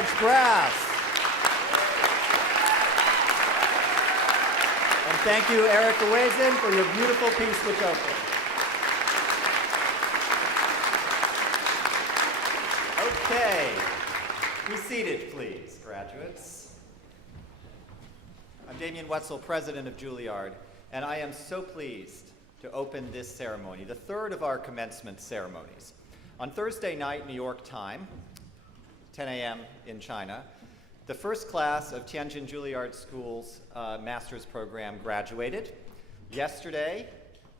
College Brass. And thank you, Erica Wazen, for your beautiful piece which opened. Okay, be seated, please, graduates. I'm Damien Wetzel, president of Juilliard, and I am so pleased to open this ceremony, the third of our commencement ceremonies. On Thursday night, New York time, 10 a.m. in China, the first class of Tianjin Juilliard School's master's program graduated. Yesterday,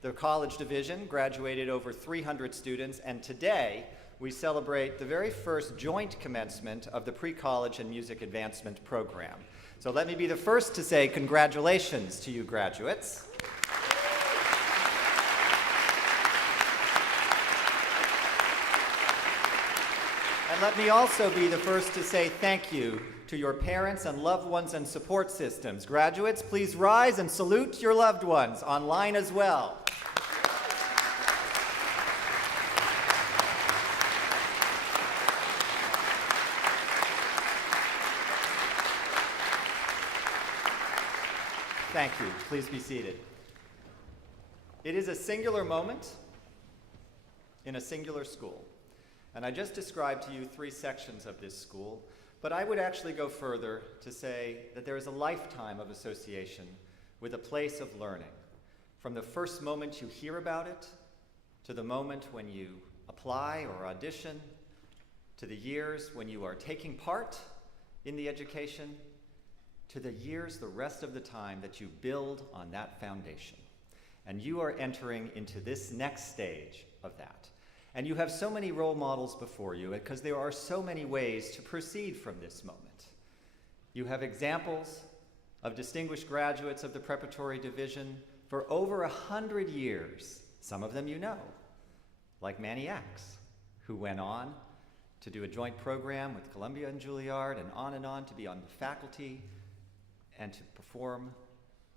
the college division graduated over 300 students, and today, we celebrate the very first joint commencement of the pre-college and music advancement program. So let me be the first to say congratulations to you graduates. And let me also be the first to say thank you to your parents and loved ones and support systems. Graduates, please rise and salute your loved ones online as well. Thank you. Please be seated. It is a singular moment in a singular school. And I just described to you 3 sections of this school, but I would actually go further to say that there is a lifetime of association with a place of learning, from the first moment you hear about it, to the moment when you apply or audition, to the years when you are taking part in the education, to the years, the rest of the time that you build on that foundation. And you are entering into this next stage of that. And you have so many role models before you because there are so many ways to proceed from this moment. You have examples of distinguished graduates of the preparatory division for over 100 years. Some of them you know, like Manny X, who went on to do a joint program with Columbia and Juilliard and on to be on the faculty and to perform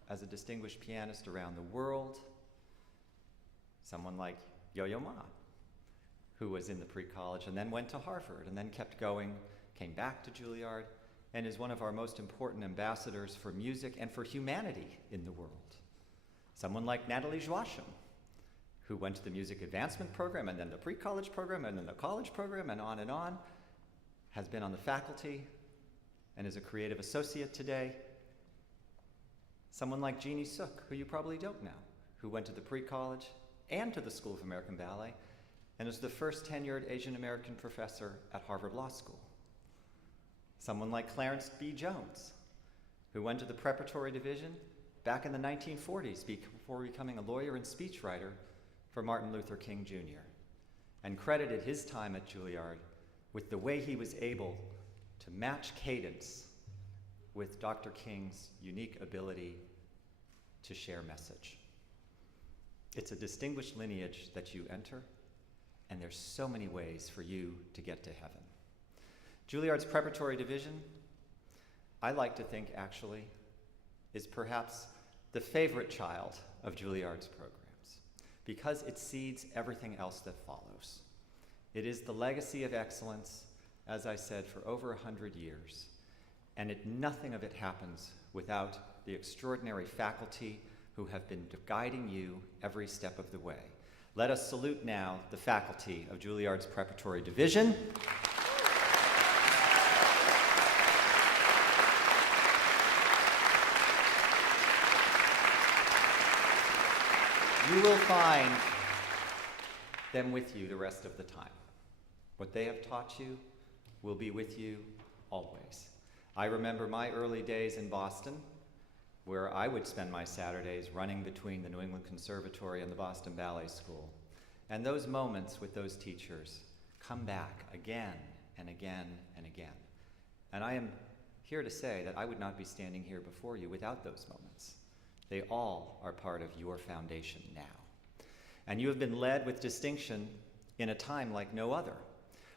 as a distinguished pianist around the world. Someone like Yo-Yo Ma, who was in the pre-college and then went to Harvard and then kept going, came back to Juilliard, and is one of our most important ambassadors for music and for humanity in the world. Someone like Natalie Joachim, who went to the music advancement program and then the pre-college program and then the college program and on, has been on the faculty and is a creative associate today. Someone like Jeannie Suk, who you probably don't know, who went to the pre-college and to the School of American Ballet and is the first tenured Asian American professor at Harvard Law School. Someone like Clarence B. Jones, who went to the preparatory division back in the 1940s before becoming a lawyer and speechwriter for Martin Luther King Jr., and credited his time at Juilliard with the way he was able to match cadence with Dr. King's unique ability to share message. It's a distinguished lineage that you enter, and there's so many ways for you to get to heaven. Juilliard's preparatory division, I like to think actually, is perhaps the favorite child of Juilliard's programs because it seeds everything else that follows. It is the legacy of excellence, as I said, for over 100 years. And nothing of it happens without the extraordinary faculty who have been guiding you every step of the way. Let us salute now the faculty of Juilliard's preparatory division. You will find them with you the rest of the time. What they have taught you will be with you always. I remember my early days in Boston, where I would spend my Saturdays running between the New England Conservatory and the Boston Ballet School. And those moments with those teachers come back again and again and again. And I am here to say that I would not be standing here before you without those moments. They all are part of your foundation now. And you have been led with distinction in a time like no other,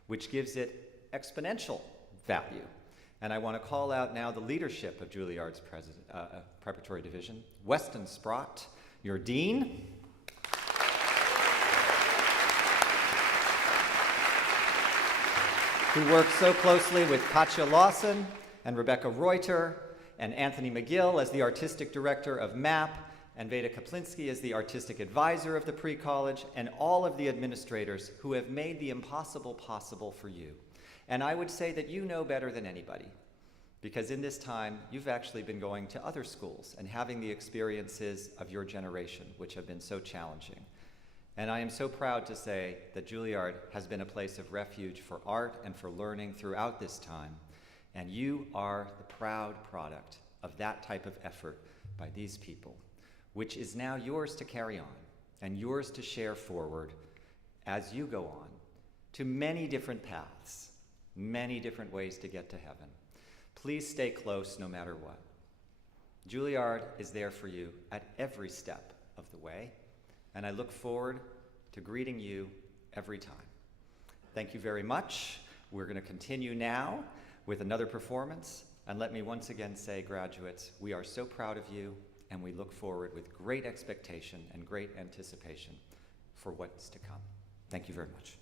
which gives it exponential value. And I want to call out now the leadership of Juilliard's preparatory division. Weston Sprott, your dean. who worked so closely with Katja Lawson and Rebecca Reuter and Anthony McGill as the artistic director of MAP, and Veda Kaplinski as the artistic advisor of the pre-college, and all of the administrators who have made the impossible possible for you. And I would say that you know better than anybody, because in this time, you've actually been going to other schools and having the experiences of your generation, which have been so challenging. And I am so proud to say that Juilliard has been a place of refuge for art and for learning throughout this time. And you are the proud product of that type of effort by these people, which is now yours to carry on and yours to share forward as you go on to many different paths, many different ways to get to heaven. Please stay close no matter what. Juilliard is there for you at every step of the way, and I look forward to greeting you every time. Thank you very much. We're going to continue now with another performance, and let me once again say, graduates, we are so proud of you, and we look forward with great expectation and great anticipation for what's to come. Thank you very much.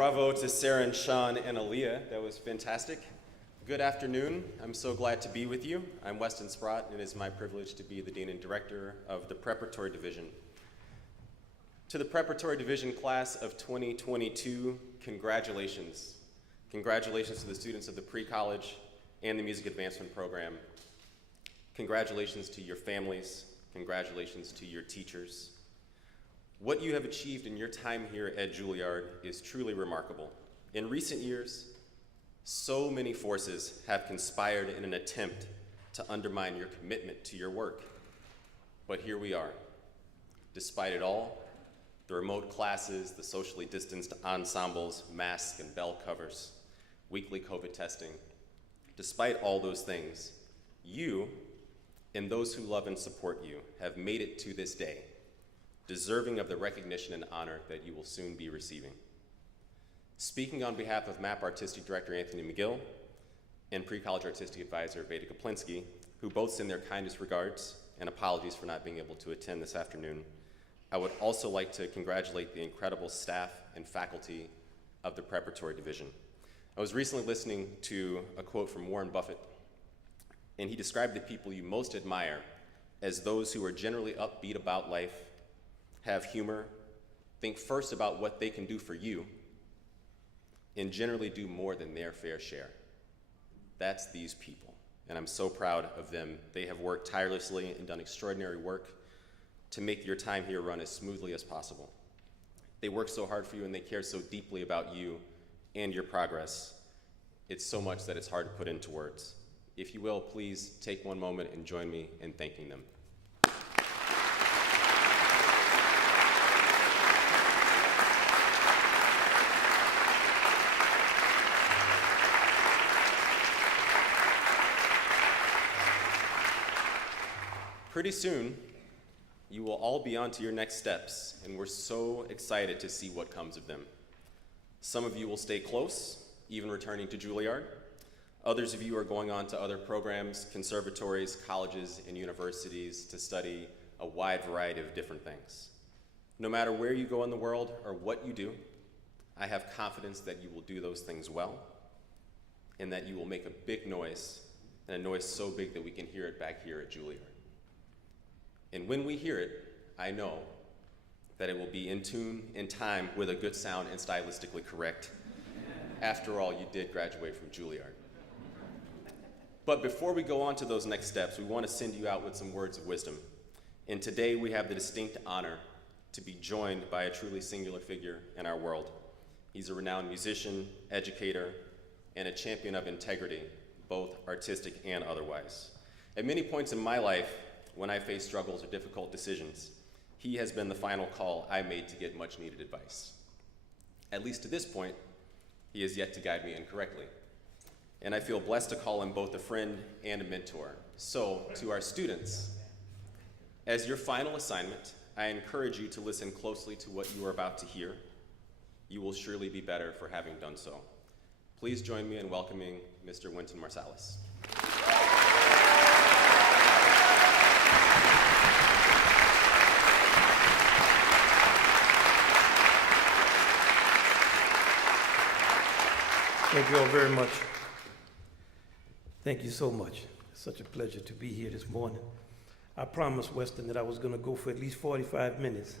bravo to Sarah and Sean and Aaliyah. That was fantastic. Good afternoon. I'm so glad to be with you. I'm Weston Sprott, and it is my privilege to be the Dean and Director of the Preparatory Division. To the Preparatory Division class of 2022, congratulations. Congratulations to the students of the pre-college and the music advancement program. Congratulations to your families. Congratulations to your teachers. What you have achieved in your time here at Juilliard is truly remarkable. In recent years, so many forces have conspired in an attempt to undermine your commitment to your work. But here we are. Despite it all, the remote classes, the socially distanced ensembles, masks and bell covers, weekly COVID testing, despite all those things, you and those who love and support you have made it to this day, deserving of the recognition and honor that you will soon be receiving. Speaking on behalf of MAP Artistic Director Anthony McGill and Pre-College Artistic Advisor Veda Kaplinski, who both send their kindest regards and apologies for not being able to attend this afternoon, I would also like to congratulate the incredible staff and faculty of the Preparatory Division. I was recently listening to a quote from Warren Buffett, and he described the people you most admire as those who are generally upbeat about life, have humor, think first about what they can do for you, and generally do more than their fair share. That's these people, and I'm so proud of them. They have worked tirelessly and done extraordinary work to make your time here run as smoothly as possible. They work so hard for you and they care so deeply about you and your progress. It's so much that it's hard to put into words. If you will, please take one moment and join me in thanking them. Pretty soon, you will all be on to your next steps, and we're so excited to see what comes of them. Some of you will stay close, even returning to Juilliard. Others of you are going on to other programs, conservatories, colleges, and universities to study a wide variety of different things. No matter where you go in the world or what you do, I have confidence that you will do those things well, and that you will make a big noise, and a noise so big that we can hear it back here at Juilliard. And when we hear it, I know that it will be in tune, in time, with a good sound and stylistically correct. After all, you did graduate from Juilliard. But before we go on to those next steps, we want to send you out with some words of wisdom. And today we have the distinct honor to be joined by a truly singular figure in our world. He's a renowned musician, educator, and a champion of integrity, both artistic and otherwise. At many points in my life, when I face struggles or difficult decisions, he has been the final call I made to get much needed advice. At least to this point, he has yet to guide me incorrectly. And I feel blessed to call him both a friend and a mentor. So, to our students, as your final assignment, I encourage you to listen closely to what you are about to hear. You will surely be better for having done so. Please join me in welcoming Mr. Wynton Marsalis. Thank you all very much. Thank you so much. It's such a pleasure to be here this morning. I promised Weston that I was going to go for at least 45 minutes,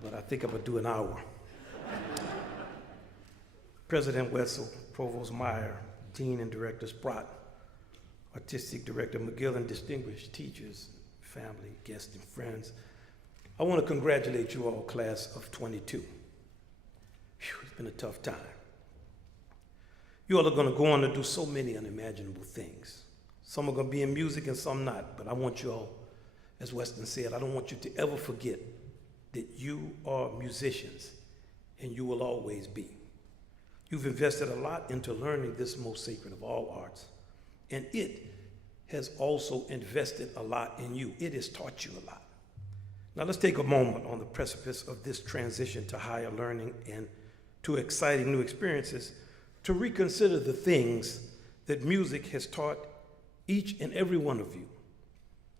but I think I'm going to do an hour. President Wetzel, Provost Meyer, Dean and Director Sprott, Artistic Director McGill, and distinguished teachers, family, guests, and friends, I want to congratulate you all, class of 22. Whew, it's been a tough time. You all are going to go on to do so many unimaginable things. Some are going to be in music and some not, but I want you all, as Weston said, I don't want you to ever forget that you are musicians and you will always be. You've invested a lot into learning this most sacred of all arts, and it has also invested a lot in you. It has taught you a lot. Now let's take a moment on the precipice of this transition to higher learning and to exciting new experiences to reconsider the things that music has taught each and every one of you.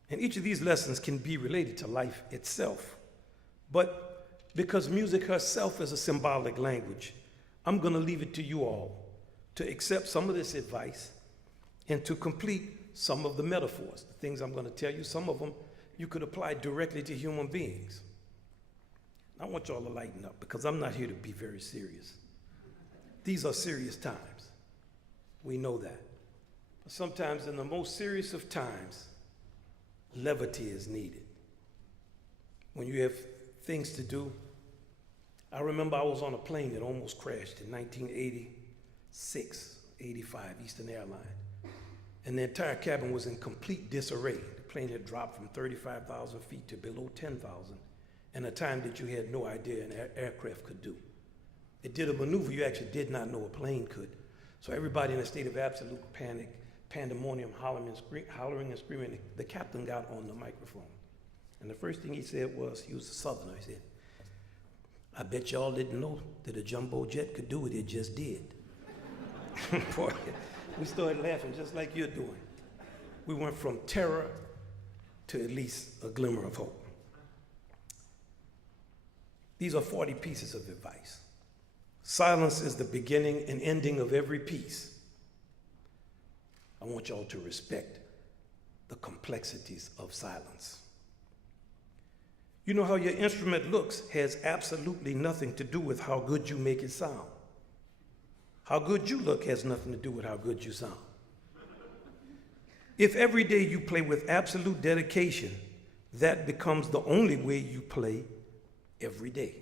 And each of these lessons can be related to life itself. But because music herself is a symbolic language, I'm going to leave it to you all to accept some of this advice and to complete some of the metaphors. The things I'm going to tell you, some of them you could apply directly to human beings. I want y'all to lighten up because I'm not here to be very serious. These are serious times. We know that. But sometimes in the most serious of times, levity is needed. When you have things to do, I remember I was on a plane that almost crashed in 1986, 85, Eastern Airlines. And the entire cabin was in complete disarray. The plane had dropped from 35,000 feet to below 10,000 in a time that you had no idea an aircraft could do. It did a maneuver you actually did not know a plane could. So everybody in a state of absolute panic, pandemonium, hollering and screaming. The captain got on the microphone. And the first thing he said was, he was a Southerner, he said, "I bet y'all didn't know that a jumbo jet could do what it just did." Boy, we started laughing just like you're doing. We went from terror to at least a glimmer of hope. These are 40 pieces of advice. Silence is the beginning and ending of every piece. I want y'all to respect the complexities of silence. You know how your instrument looks has absolutely nothing to do with how good you make it sound. How good you look has nothing to do with how good you sound. If every day you play with absolute dedication, that becomes the only way you play every day.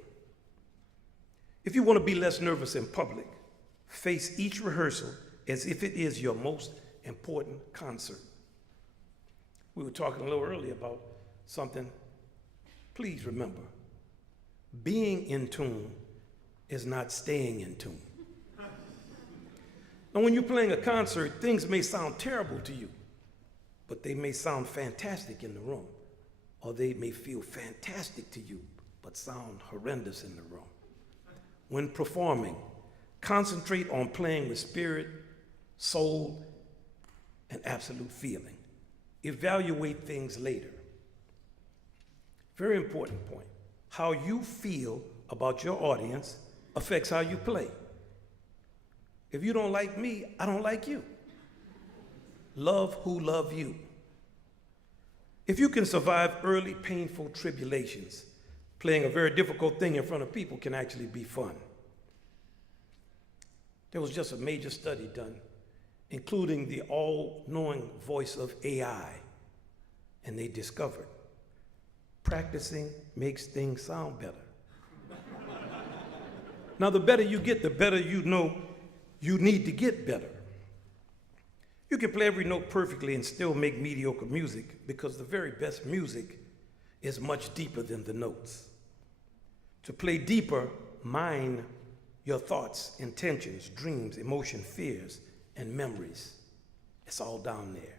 If you want to be less nervous in public, face each rehearsal as if it is your most important concert. We were talking a little earlier about something. Please remember, being in tune is not staying in tune. Now, when you're playing a concert, things may sound terrible to you, but they may sound fantastic in the room, or they may feel fantastic to you, but sound horrendous in the room. When performing, concentrate on playing with spirit, soul, and absolute feeling. Evaluate things later. Very important point. How you feel about your audience affects how you play. If you don't like me, I don't like you. Love who love you. If you can survive early painful tribulations, playing a very difficult thing in front of people can actually be fun. There was just a major study done, including the all-knowing voice of AI, and they discovered practicing makes things sound better. Now, the better you get, the better you know you need to get better. You can play every note perfectly and still make mediocre music because the very best music is much deeper than the notes. To play deeper, mine your thoughts, intentions, dreams, emotion, fears, and memories. It's all down there.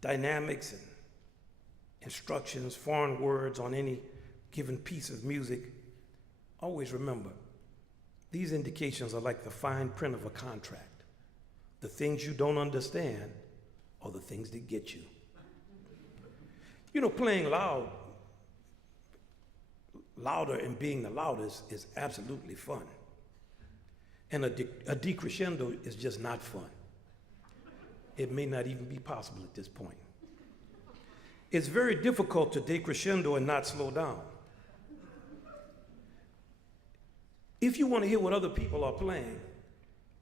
Dynamics and instructions, foreign words on any given piece of music. Always remember, these indications are like the fine print of a contract. The things you don't understand are the things that get you. You know, playing louder and being the loudest is absolutely fun. And a decrescendo is just not fun. It may not even be possible at this point. It's very difficult to decrescendo and not slow down. If you want to hear what other people are playing,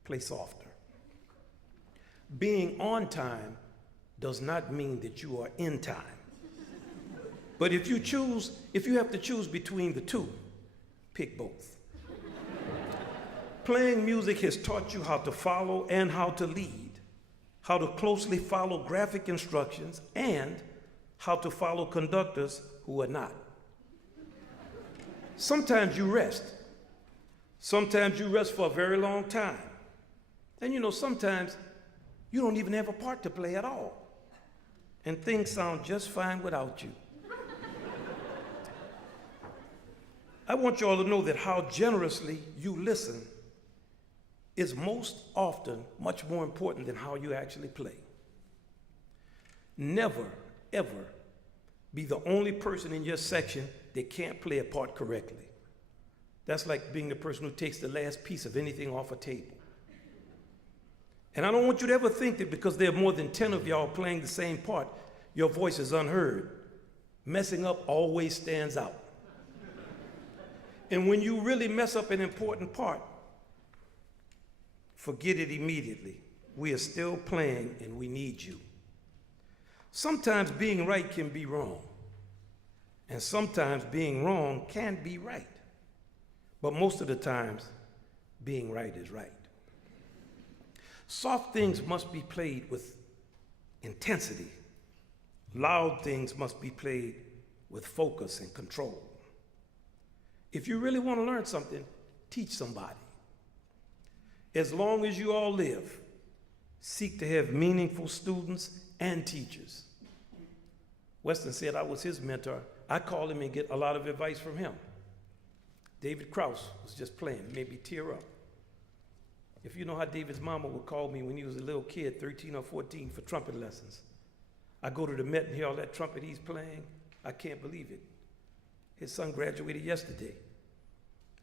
play softer. Being on time does not mean that you are in time. But if you have to choose between the two, pick both. Playing music has taught you how to follow and how to lead, how to closely follow graphic instructions, and how to follow conductors who are not. Sometimes you rest. Sometimes you rest for a very long time. And you know, sometimes you don't even have a part to play at all. And things sound just fine without you. I want you all to know that how generously you listen is most often much more important than how you actually play. Never, ever be the only person in your section that can't play a part correctly. That's like being the person who takes the last piece of anything off a table. And I don't want you to ever think that because there are more than 10 of y'all playing the same part, your voice is unheard. Messing up always stands out. And when you really mess up an important part, forget it immediately. We are still playing and we need you. Sometimes being right can be wrong. And sometimes being wrong can be right. But most of the times, being right is right. Soft things must be played with intensity. Loud things must be played with focus and control. If you really want to learn something, teach somebody. As long as you all live, seek to have meaningful students and teachers. Weston said I was his mentor. I call him and get a lot of advice from him. David Krause was just playing, made me tear up. If you know how David's mama would call me when he was a little kid, 13 or 14, for trumpet lessons. I go to the Met and hear all that trumpet he's playing. I can't believe it. His son graduated yesterday.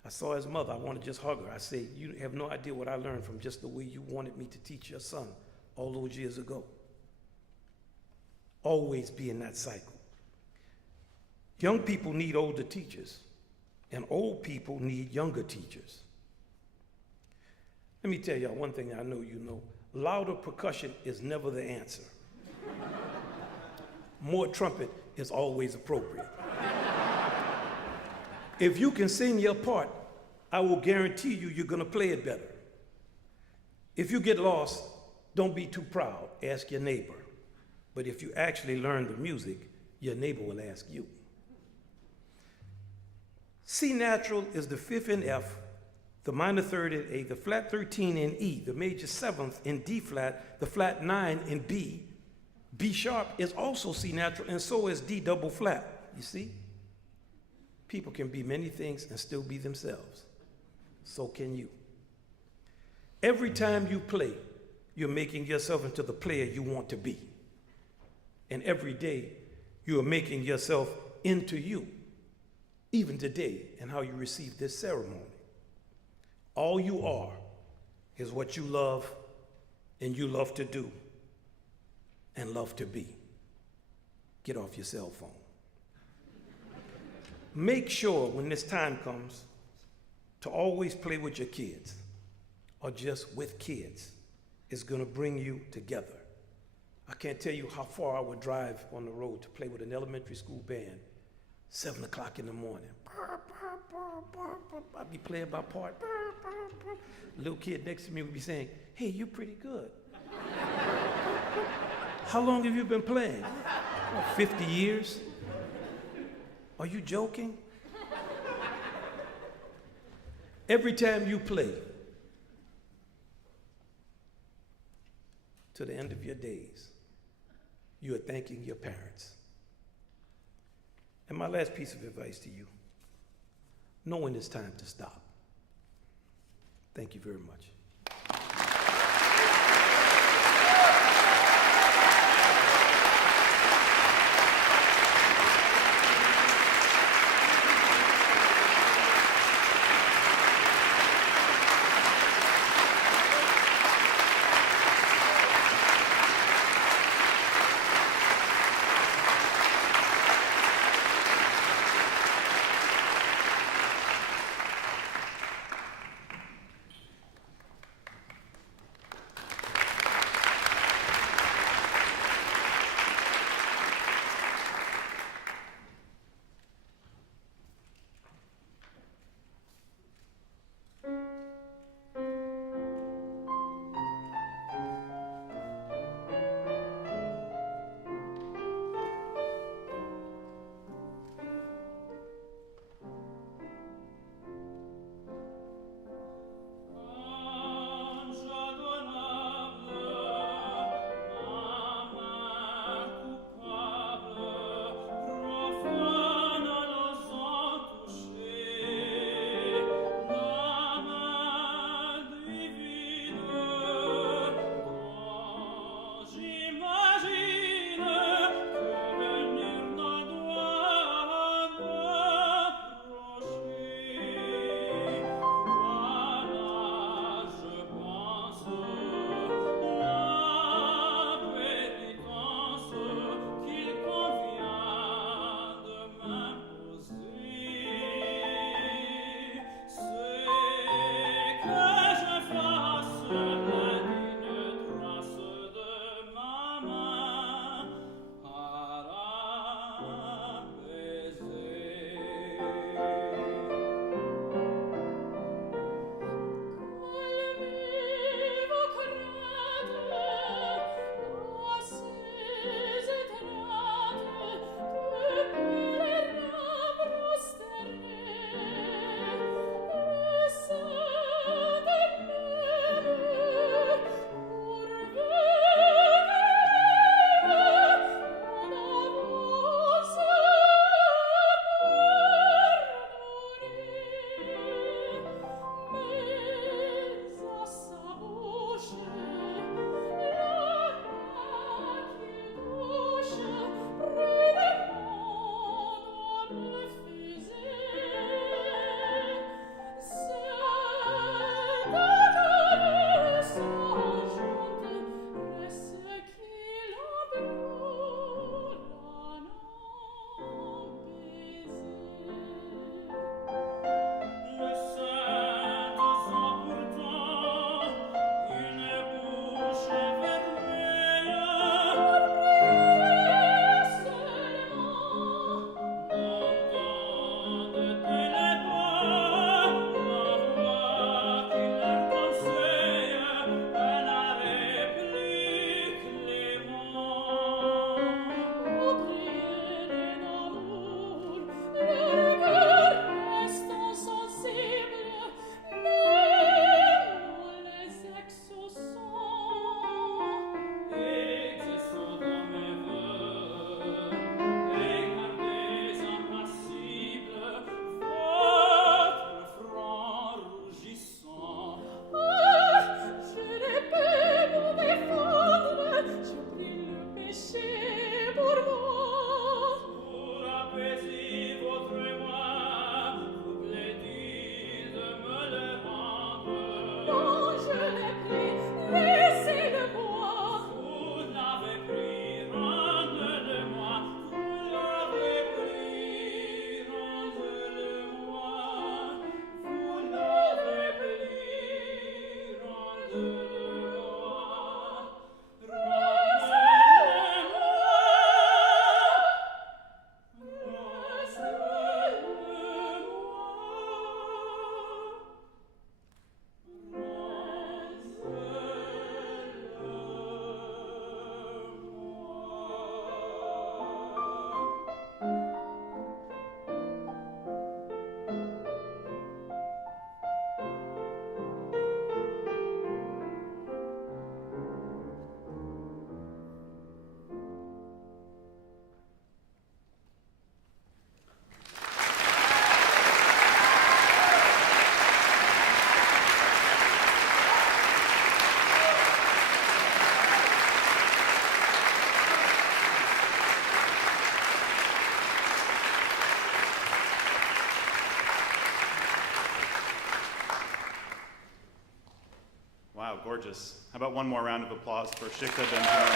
I saw his mother. I want to just hug her. I say, you have no idea what I learned from just the way you wanted me to teach your son all those years ago. Always be in that cycle. Young people need older teachers, and old people need younger teachers. Let me tell y'all one thing I know you know. Louder percussion is never the answer. More trumpet is always appropriate. If you can sing your part, I will guarantee you you're going to play it better. If you get lost, don't be too proud. Ask your neighbor. But if you actually learn the music, your neighbor will ask you. C natural is the fifth in F, the minor third in A, the flat 13 in E, the major seventh in D flat, the flat 9 in B. B sharp is also C natural, and so is D double flat. You see? People can be many things and still be themselves. So can you. Every time you play, you're making yourself into the player you want to be. And every day, you are making yourself into you. Even today, and how you receive this ceremony. All you are is what you love and you love to do and love to be. Get off your cell phone. Make sure when this time comes to always play with your kids or just with kids. It's going to bring you together. I can't tell you how far I would drive on the road to play with an elementary school band, 7 o'clock in the morning. I'd be playing my part. Little kid next to me would be saying, hey, you're pretty good. How long have you been playing? 50 years? Are you joking? Every time you play, to the end of your days, you are thanking your parents. And my last piece of advice to you, know when it's time to stop. Thank you very much. gorgeous. How about one more round of applause for Shikta Ben-Hanan?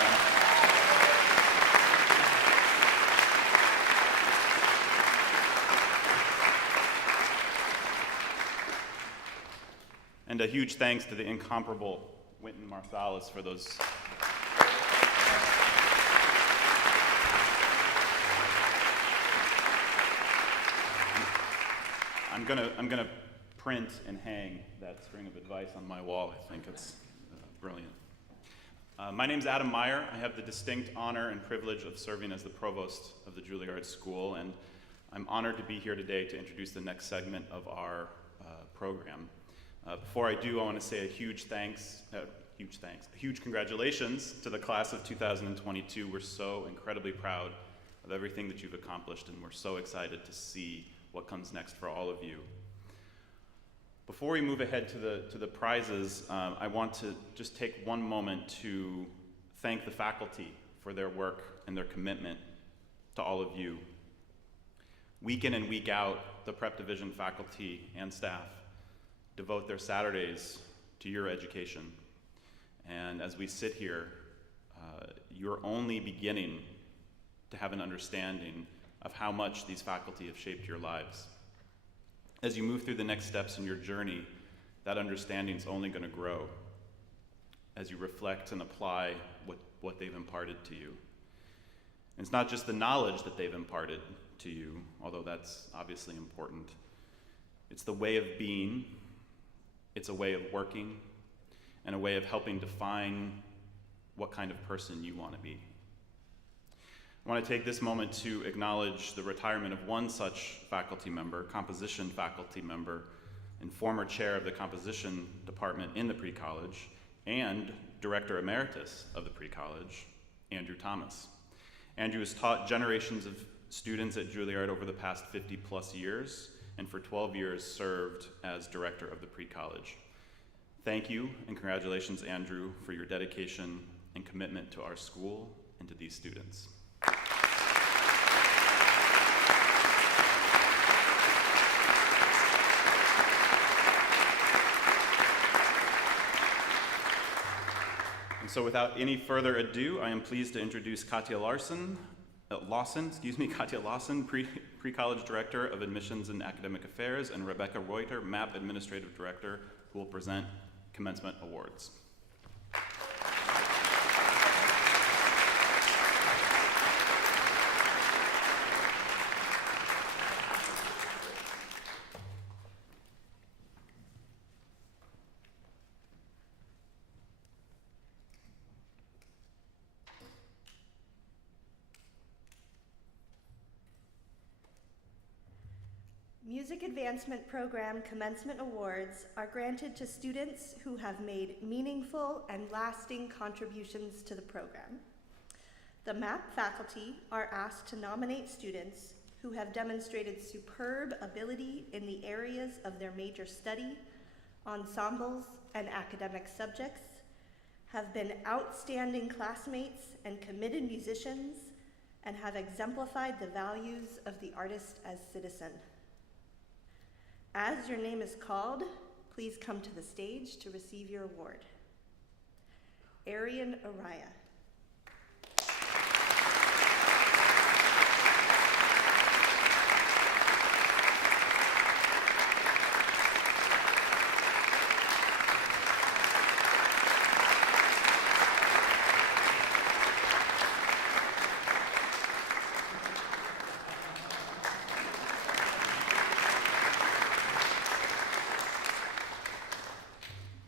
And a huge thanks to the incomparable Wynton Marsalis for those. I'm gonna print and hang that string of advice on my wall. I think it's brilliant. My name's Adam Meyer. I have the distinct honor and privilege of serving as the provost of the Juilliard School, and I'm honored to be here today to introduce the next segment of our program. Before I do, I want to say a huge congratulations to the class of 2022. We're so incredibly proud of everything that you've accomplished, and we're so excited to see what comes next for all of you. Before we move ahead to the prizes, I want to just take one moment to thank the faculty for their work and their commitment to all of you. Week in and week out, the Prep Division faculty and staff devote their Saturdays to your education. And as we sit here, you're only beginning to have an understanding of how much these faculty have shaped your lives. As you move through the next steps in your journey, that understanding is only going to grow as you reflect and apply what they've imparted to you. And it's not just the knowledge that they've imparted to you, although that's obviously important. It's the way of being, it's a way of working, and a way of helping define what kind of person you want to be. I want to take this moment to acknowledge the retirement of one such faculty member, composition faculty member, and former chair of the composition department in the pre-college, and director emeritus of the pre-college, Andrew Thomas. Andrew has taught generations of students at Juilliard over the past 50 plus years, and for 12 years served as director of the pre-college. Thank you and congratulations, Andrew, for your dedication and commitment to our school and to these students. And so without any further ado, I am pleased to introduce Katya Lawson, Pre-College Director of Admissions and Academic Affairs, and Rebecca Reuter, MAP Administrative Director, who will present Commencement Awards. Music Advancement Program Commencement Awards are granted to students who have made meaningful and lasting contributions to the program. The MAP faculty are asked to nominate students who have demonstrated superb ability in the areas of their major study, ensembles, and academic subjects, have been outstanding classmates and committed musicians, and have exemplified the values of the artist as citizen. As your name is called, please come to the stage to receive your award. Arian Araya.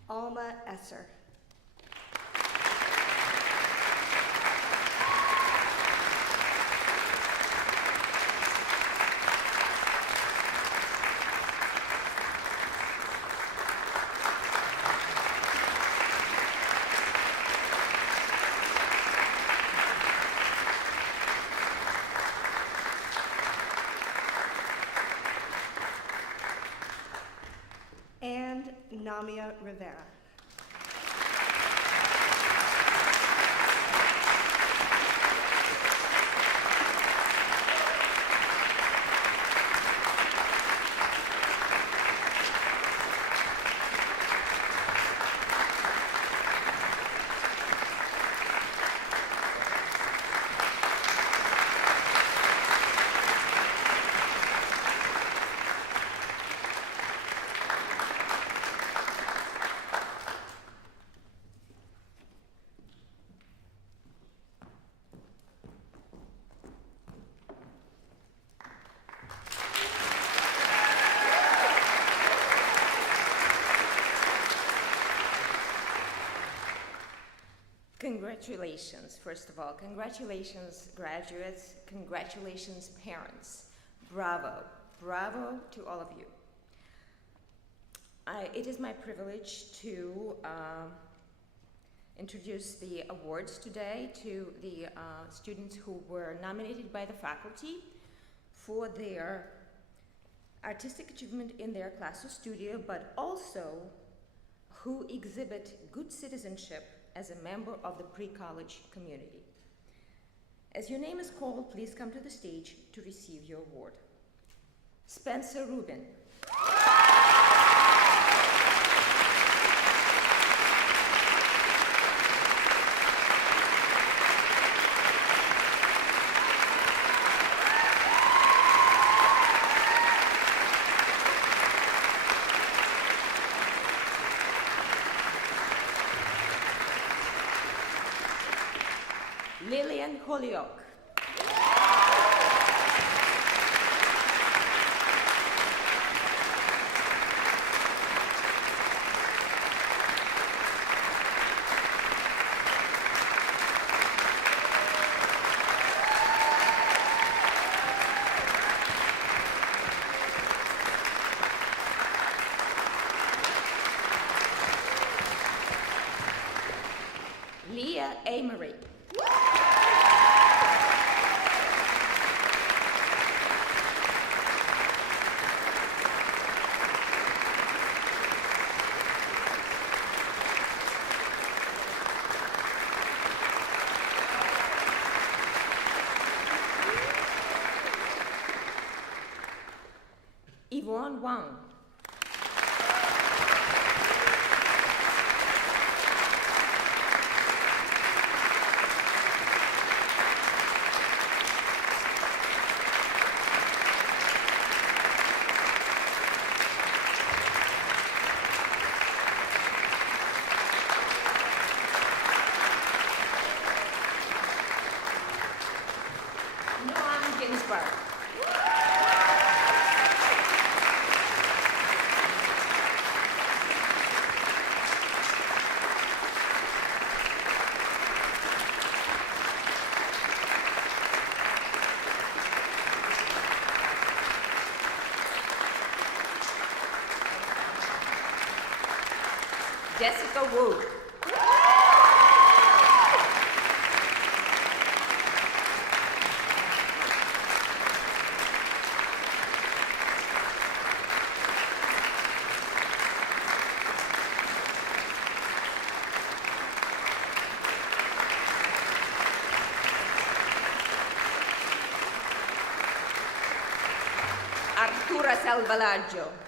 Alma Esser. And Namia Rivera. congratulations, first of all. Congratulations, graduates. Congratulations, parents. Bravo. Bravo to all of you. It is my privilege to introduce the awards today to the students who were nominated by the faculty for their artistic achievement in their class or studio, but also who exhibit good citizenship as a member of the pre-college community. As your name is called, please come to the stage to receive your award. Spencer Rubin. Lillian Holyoke. Leah Amory. Yvonne Wang. Noam Ginsberg. Jessica Wu. Artura Salvalaggio.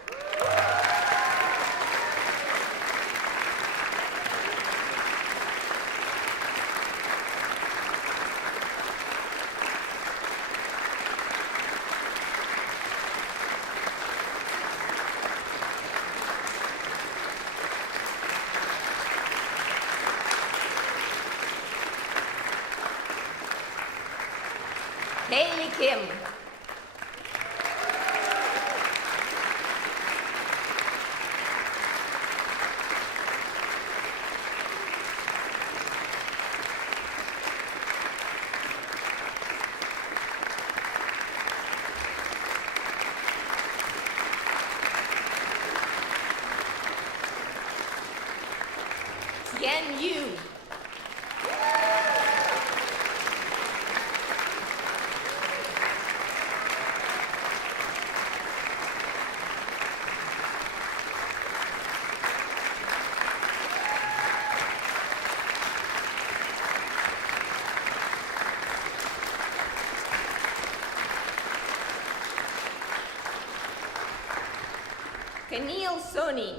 Haley Kim. Yen Yu. Keneal Soni.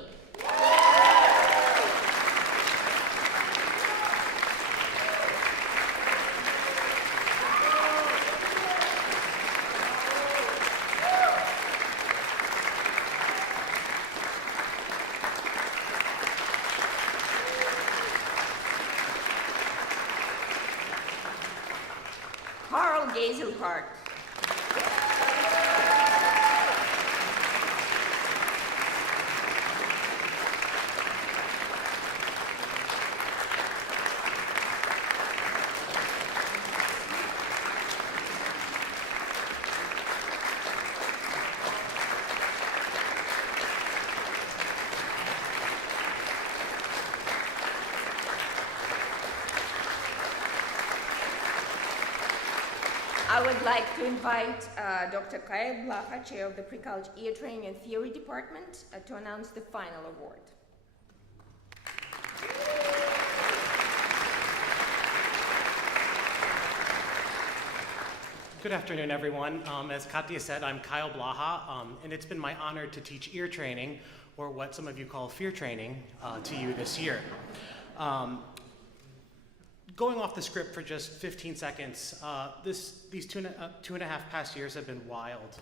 Carl Gazelhart. would like to invite Dr. Kyle Blaha, Chair of the Pre-College Ear Training and Theory Department, to announce the final award. Good afternoon, everyone. As Katya said, I'm Kyle Blaha, and it's been my honor to teach ear training, or what some of you call fear training, to you this year. Going off the script for just 15 seconds, these two and a half past years have been wild.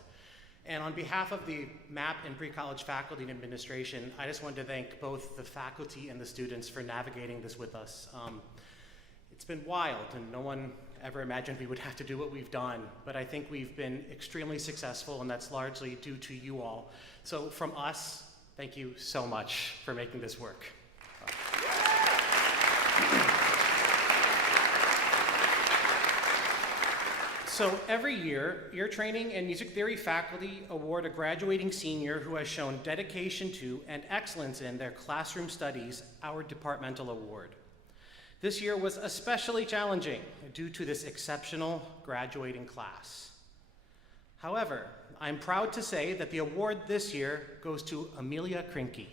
And on behalf of the MAP and pre-college faculty and administration, I just wanted to thank both the faculty and the students for navigating this with us. It's been wild, and no one ever imagined we would have to do what we've done, but I think we've been extremely successful, and that's largely due to you all. So from us, thank you so much for making this work. So every year, ear training and music theory faculty award a graduating senior who has shown dedication to and excellence in their classroom studies our departmental award. This year was especially challenging due to this exceptional graduating class. However, I'm proud to say that the award this year goes to Amelia Krinke.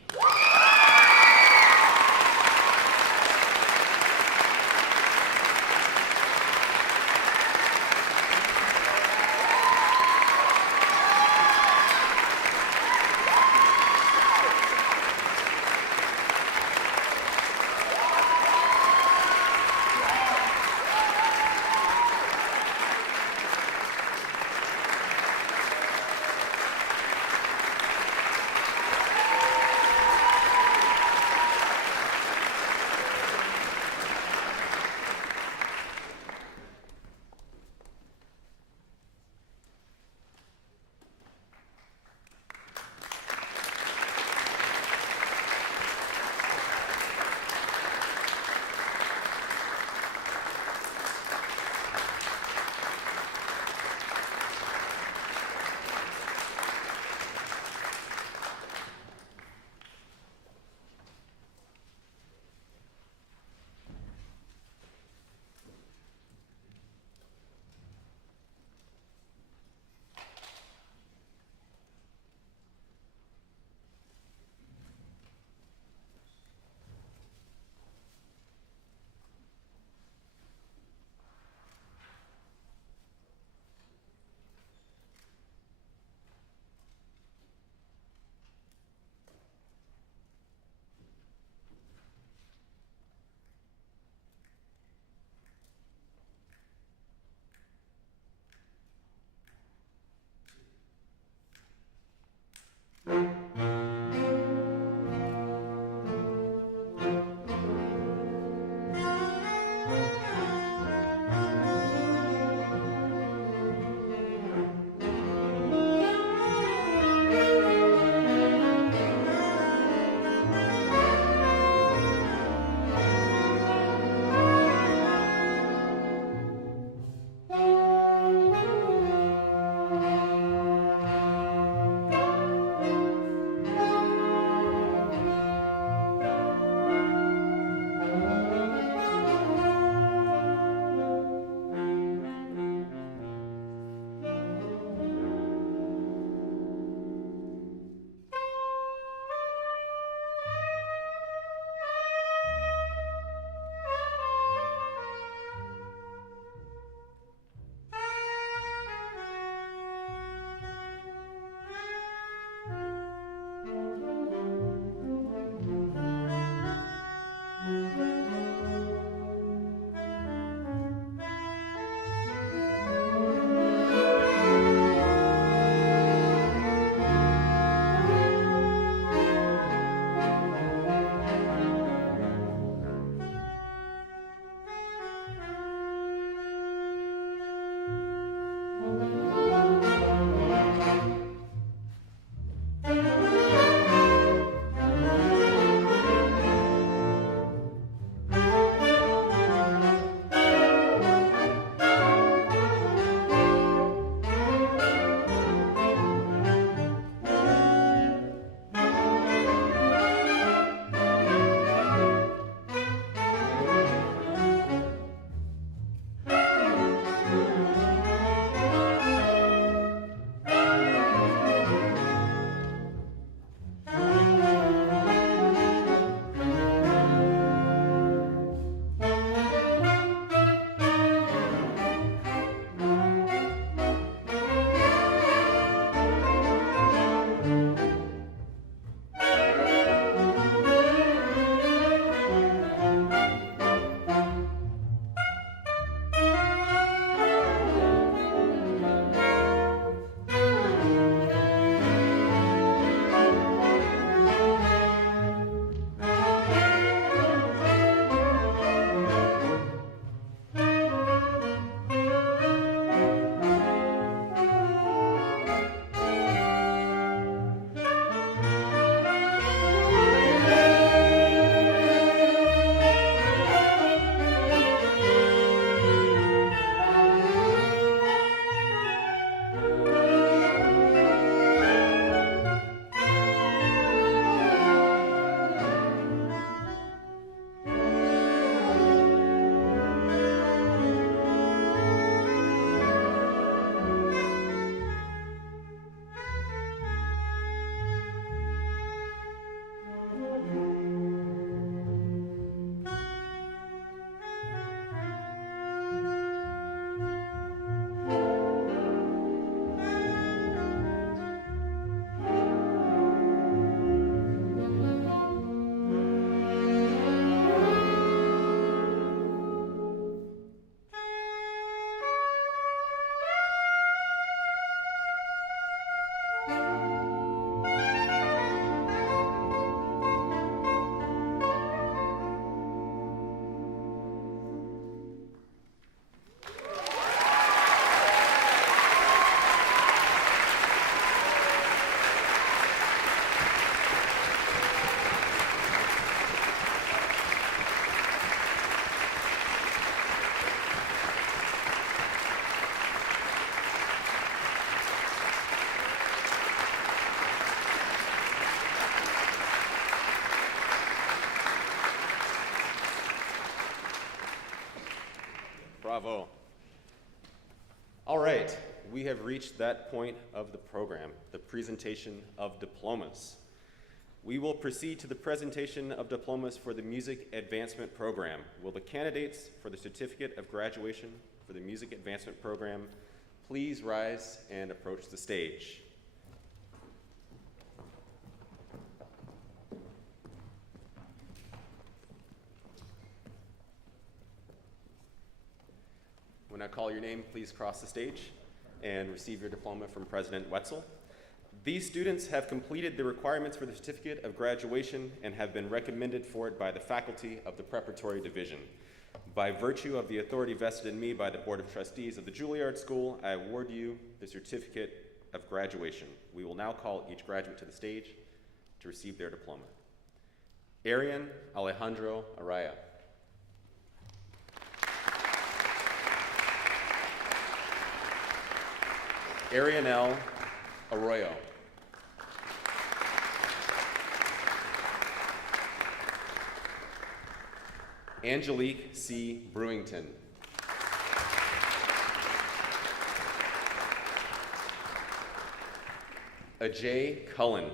Bravo. All right, we have reached that point of the program, the presentation of diplomas. We will proceed to the presentation of diplomas for the Music Advancement Program. Will the candidates for the Certificate of Graduation for the Music Advancement Program please rise and approach the stage? When I call your name, please cross the stage and receive your diploma from President Wetzel. These students have completed the requirements for the Certificate of Graduation and have been recommended for it by the faculty of the Preparatory Division. By virtue of the authority vested in me by the Board of Trustees of the Juilliard School, I award you the Certificate of Graduation. We will now call each graduate to the stage to receive their diploma. Arian Alejandro Araya. Arianel Arroyo. Angelique C. Brewington. Ajay Cullen.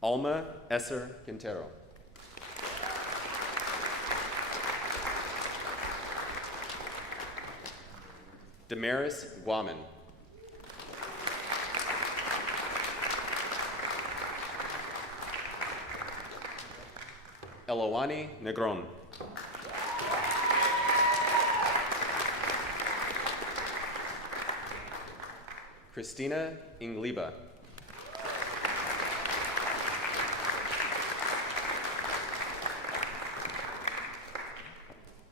Alma Esser Quintero. Damaris Guaman. Elowani Negron. Christina Ingliba.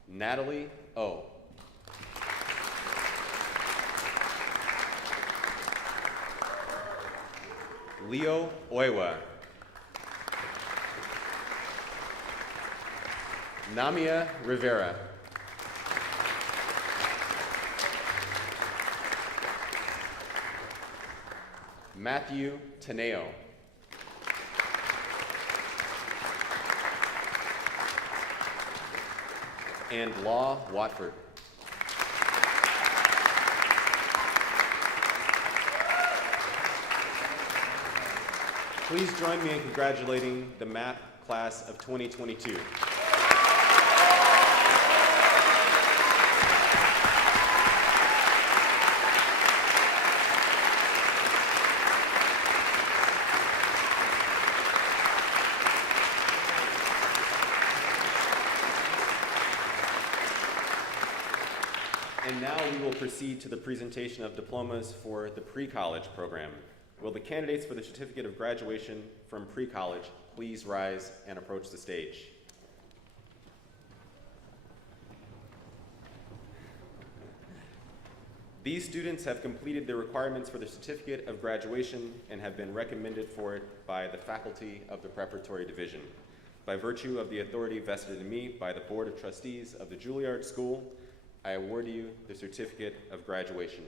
Natalie O. Leo Oiwa. Namia Rivera. Matthew Teneo. And Law Watford. Please join me in congratulating the MAP class of 2022. And now we will proceed to the presentation of diplomas for the pre-college program. Will the candidates for the Certificate of Graduation from pre-college please rise and approach the stage? These students have completed the requirements for the Certificate of Graduation and have been recommended for it by the faculty of the Preparatory Division. By virtue of the authority vested in me by the Board of Trustees of the Juilliard School, I award you the Certificate of Graduation.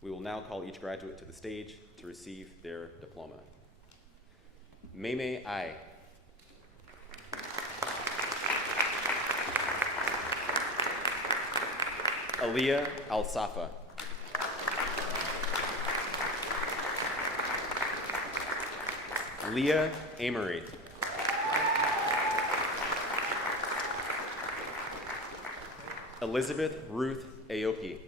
We will now call each graduate to the stage to receive their diploma. Meme I. Aliyah Al-Safa. Leah Amory. Elizabeth Ruth Aoki.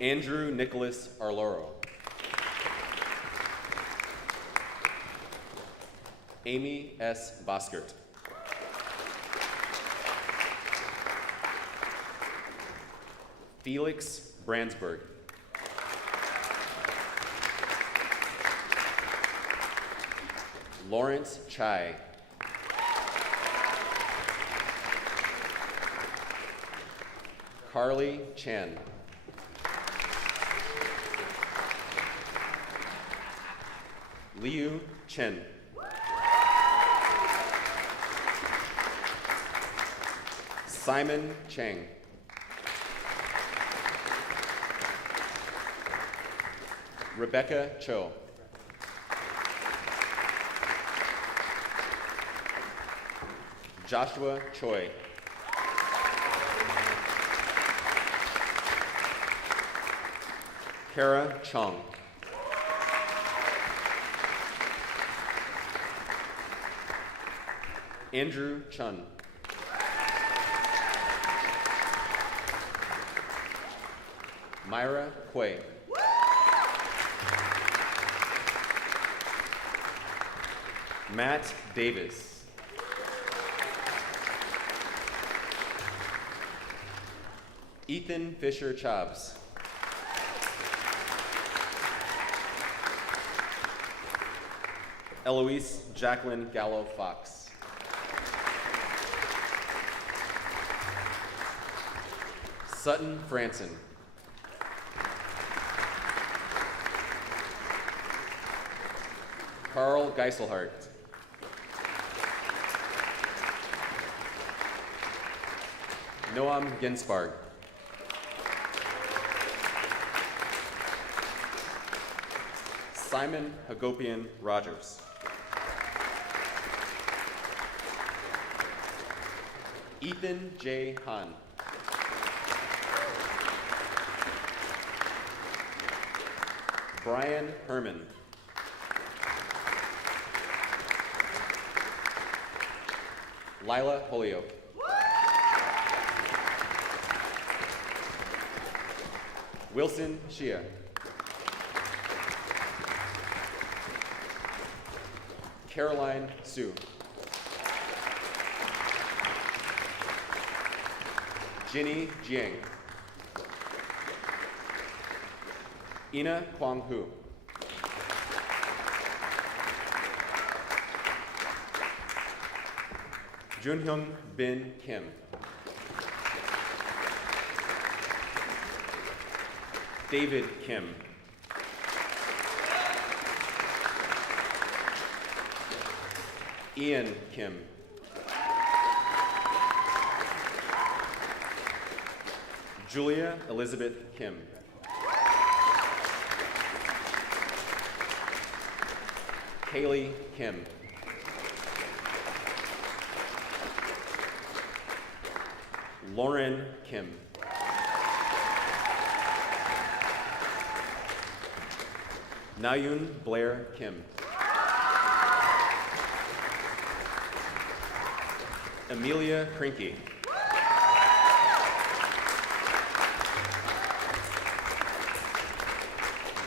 Andrew Nicholas Arloro. Amy S. Boskert. Felix Brandsburg. Lawrence Chai. Carly Chan. Liu Chen. Simon Chang. Rebecca Cho. Joshua Choi. Kara Chung. Andrew Chun. Myra Quay. Matt Davis. Ethan Fisher Chobbs. Eloise Jacqueline Gallo Fox. Sutton Franson. Carl Geiselhardt. Noam Ginsberg. Simon Hagopian Rogers. Ethan J. Hahn. Brian Herman. Lila Holyoke. Wilson Shia. Caroline Sue. Ginny Jiang. Ina Kwang Hu. Junhyung Bin Kim. David Kim. Ian Kim. Julia Elizabeth Kim. Kaylee Kim. Lauren Kim. Nayun Blair Kim. Amelia Krinke.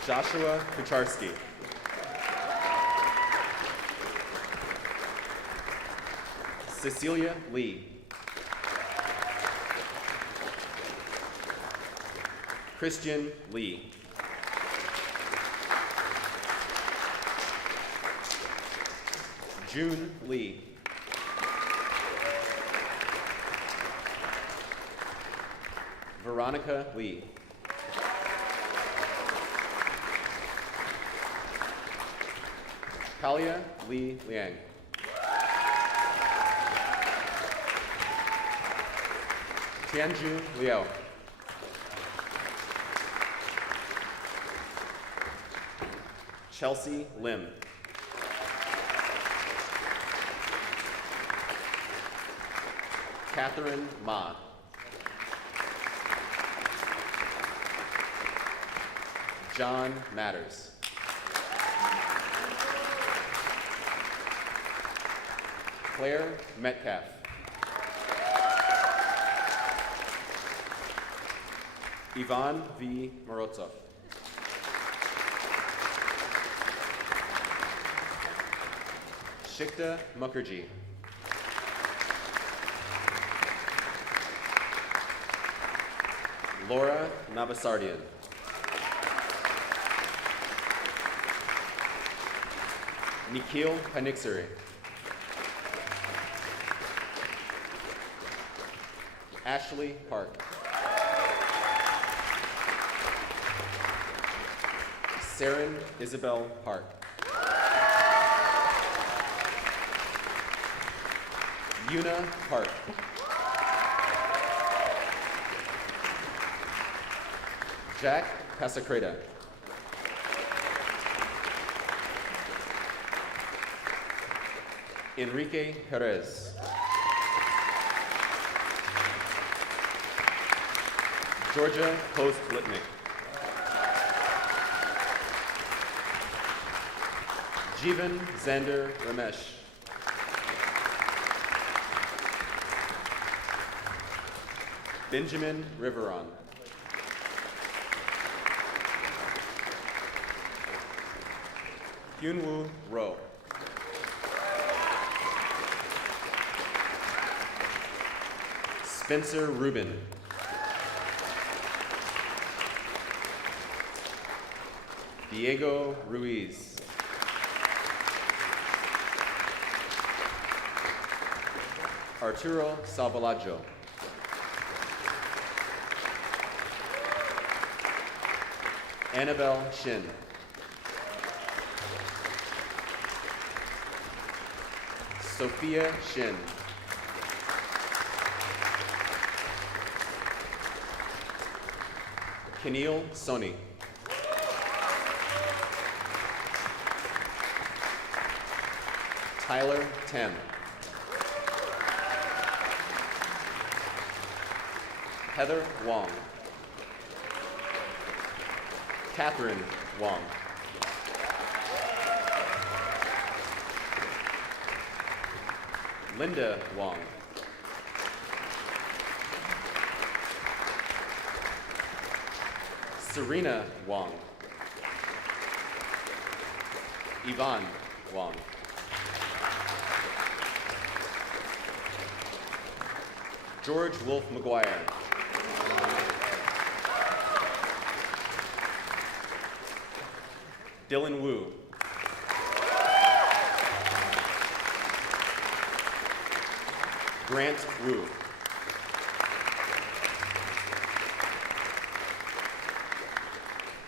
Joshua Kucharski. Cecilia Lee. Christian Lee. June Lee. Veronica Lee. Kalia Lee Liang. Tianju Liao. Chelsea Lim. Catherine Ma. John Matters. Claire Metcalf. Ivan V. Morozov. Shikta Mukherjee. Laura Navasardian. Nikhil Paniksari. Ashley Park. Saren Isabel Park. Yuna Park. Jack Casacreta. Enrique Perez. Georgia Post-Litnick. Jeevan Zander Ramesh. Benjamin Riveron. Hyunwoo Roh. Spencer Rubin. Diego Ruiz. Arturo Salvalaggio. Annabelle Shin. Sophia Shin. Keneal Soni. Tyler Tem. Heather Wong. Catherine Wong. Linda Wong. Serena Wong. Yvonne Wong. George Wolf McGuire. Dylan Wu. Grant Wu.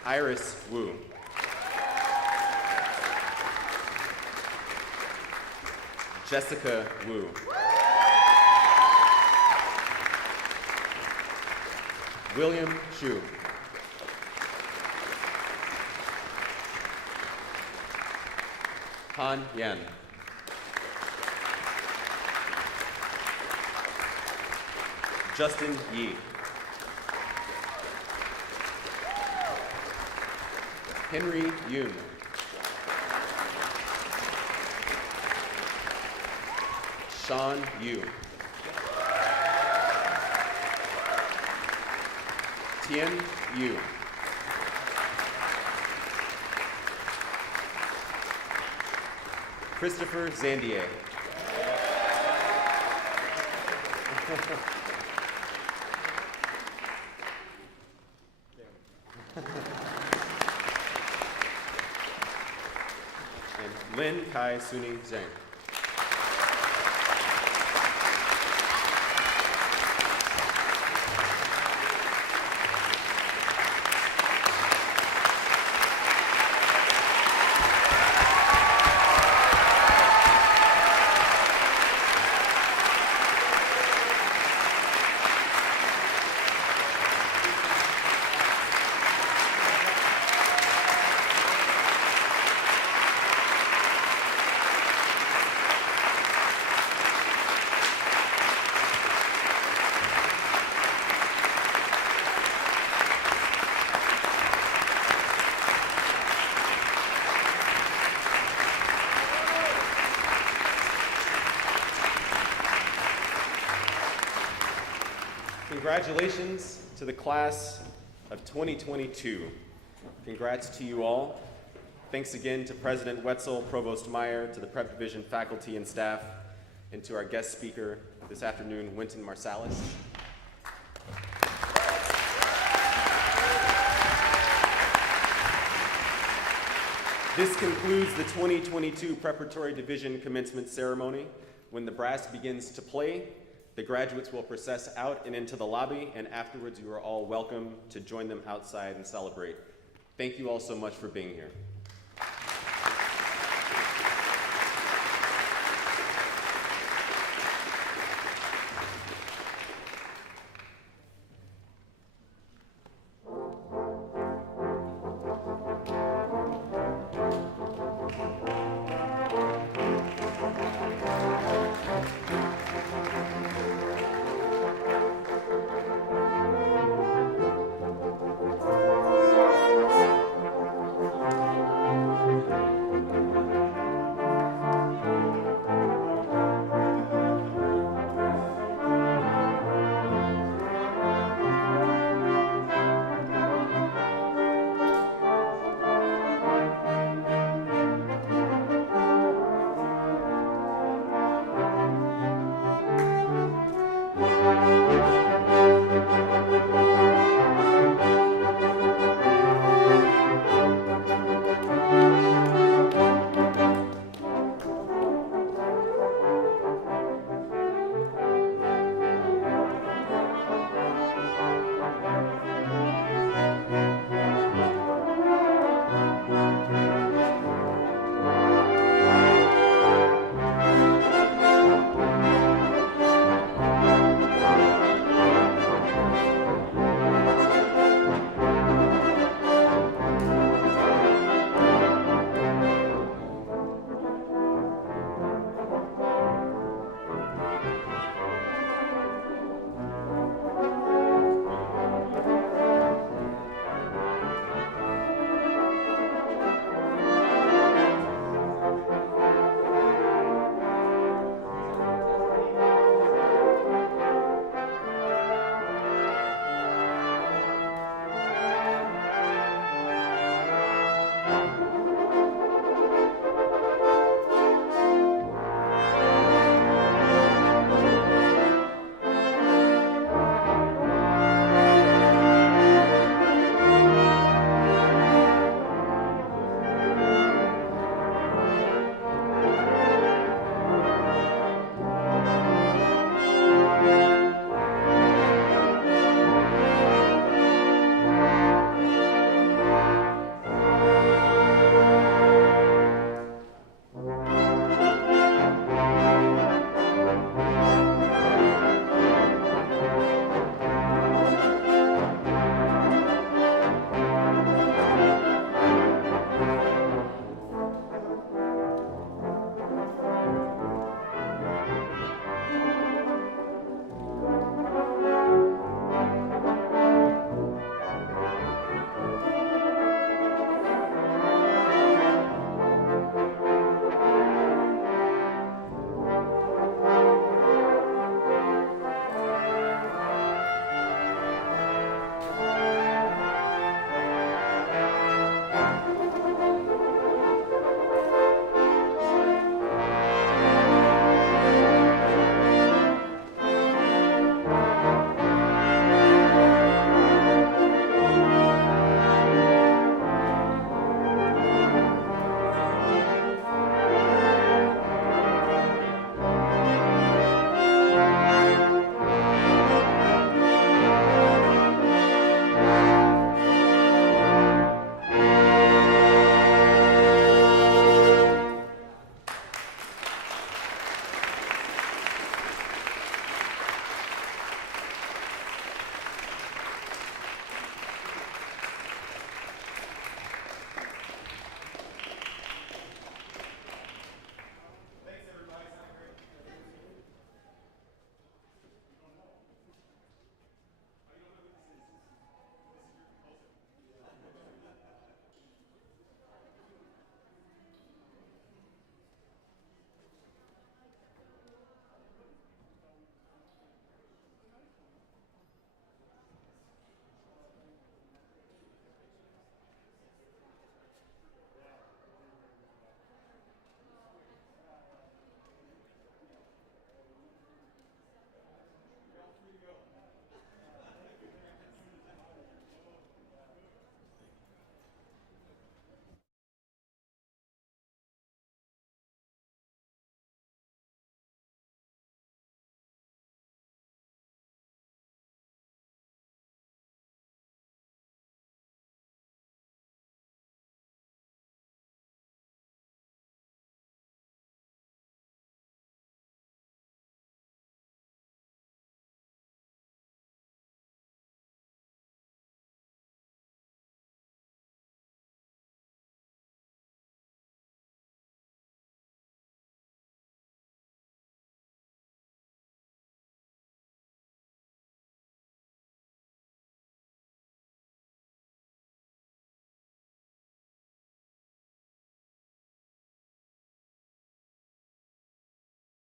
Iris Wu. Jessica Wu. William Chu. Han Yan. Justin Yi. Henry Yoon. Sean Yu. Tien Yu. Christopher Zandier. And Lin Kai Suni Zhang. Congratulations to the class of 2022. Congrats to you all. Thanks again to President Wetzel, Provost Meyer, to the Prep Division faculty and staff, and to our guest speaker this afternoon, Wynton Marsalis. This concludes the 2022 Preparatory Division Commencement Ceremony. When the brass begins to play, the graduates will process out and into the lobby, and afterwards you are all welcome to join them outside and celebrate. Thank you all so much for being here.